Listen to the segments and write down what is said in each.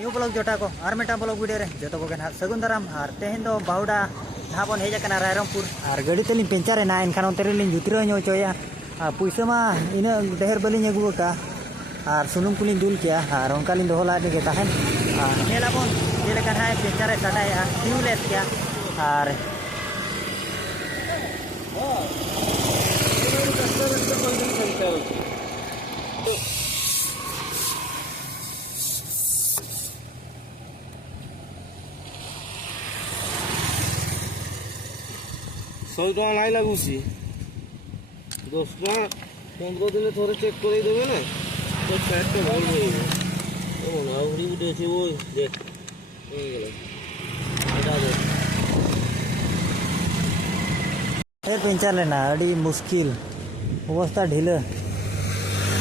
new blog जोटा को और मिटा ब्लॉग वीडियो रे जो को ना सगुन दाराम और तेहन दो बाहुडा जहाँ बन हेज रायरमपुर और गाड़ी तेलिन पेंचर ना एनखान उनतेलिन जुतरो होचोया पैसा मा इन ढेर बलिन अगू का और सुनुम कुलिन दुल किया और उनकालिन दोहला के तहन नेलाबन जेलेका है पेंचर साटाया ट्यूबलेस किया और शहे टाँग नाई लगुची 10 टाँग 15 दिन थोड़े चेक कर देवे ना तो फैट तो भल हो उड़ी उठे वो देख पेंचर लेना अड़ी मुश्किल अवस्था ढीला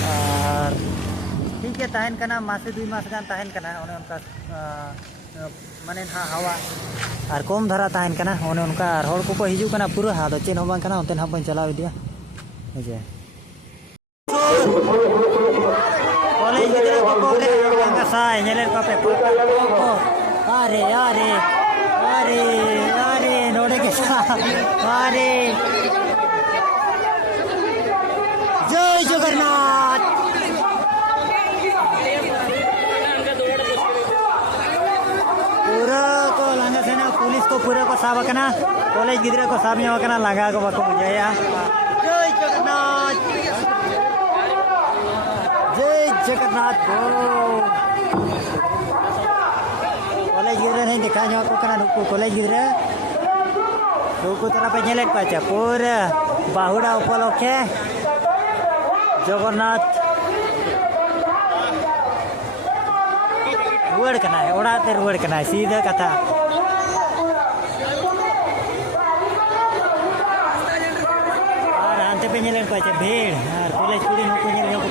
और ठीक है तहन कना मासे 2 मास गान तहन कना ओने उनका माने हाँ हवा और कम धरा तहन कना ओने उनका हर को हिजू कना पूरा हाथ चेन हो बांग कना ओते ना बन चलाव दिया हेजे कॉलेज गिदरा को कोले अंगा साय नेले को पे अरे अरे अरे अरे नोडे के अरे जय जगन्नाथ पूरा को लांगा सेना पुलिस को पूरा को साब करना कॉलेज गिदरा को साब ᱧᱟᱢ करना लांगा को बाको बुझाया जय जगन्नाथ कॉलेज गिदरा नहीं देखा ᱧᱟᱢ को करना नुकु कॉलेज गिदरा नुकु तरह पे नेलेट पाचा पूरा बाहुडा उपलक्षे जगन्नाथ रुआड़ करना है ओडाते रुआड़ करना है सीधा कथा और अंत पे नेलेट पाचा भीड़ और कॉलेज कुड़ी नुकु नेल ᱧᱟᱢ को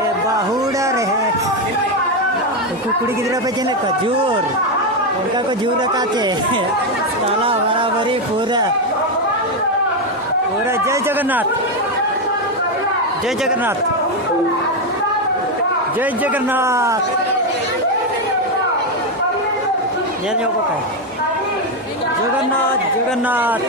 ए बाहुडा रहे नुकु कुड़ी गिदरा पे नेलेट का जोर उनका को जोर रखाचे ताला बराबरी पूरा पूरा जय जगन्नाथ जय जगन्नाथ जय जगन्नाथ जय जगन्नाथ जगन्नाथ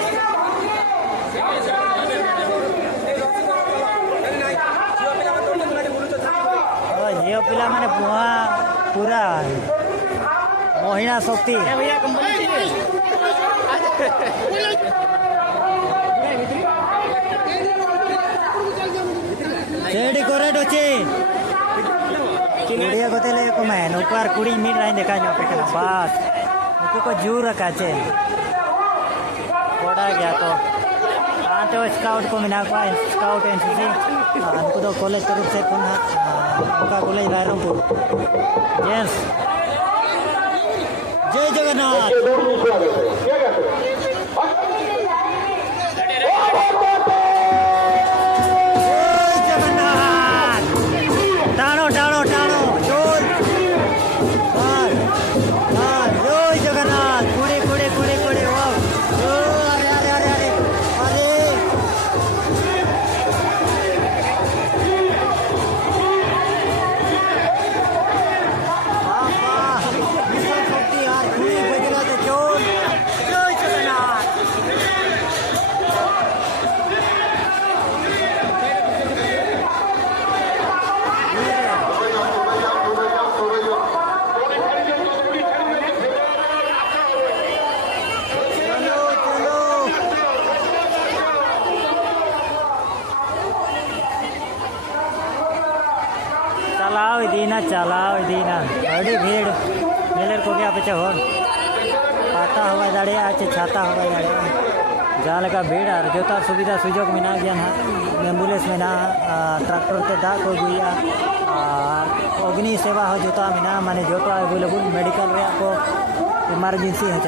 झील पिला माने पूरा महिला शक्ति सेडी कोरेट अच्छे कुड़िया को तेले को मैं ऊपर कुड़ी मिल रही देखा जो पे करना बस उनको को जूर रखा चे कोड़ा गया तो आते वो स्काउट को मिला को स्काउट एनसीसी उनको तो कॉलेज तरफ से पुनः उनका कॉलेज रायरमपुर जेंस जय जगन्नाथ चलाओ दीना अड़ी भीड़ मेलर को गया पे हो पाता हवा दाड़े आचे छाता हवा दाड़े जहाँ लगा भीड़ और जोता सुविधा सुजोग में गया ना एम्बुलेंस में ना ट्रैक्टर ते दा को गुया और अग्नि सेवा हो जोता में ना माने जोता अवेलेबल मेडिकल रे को इमरजेंसी है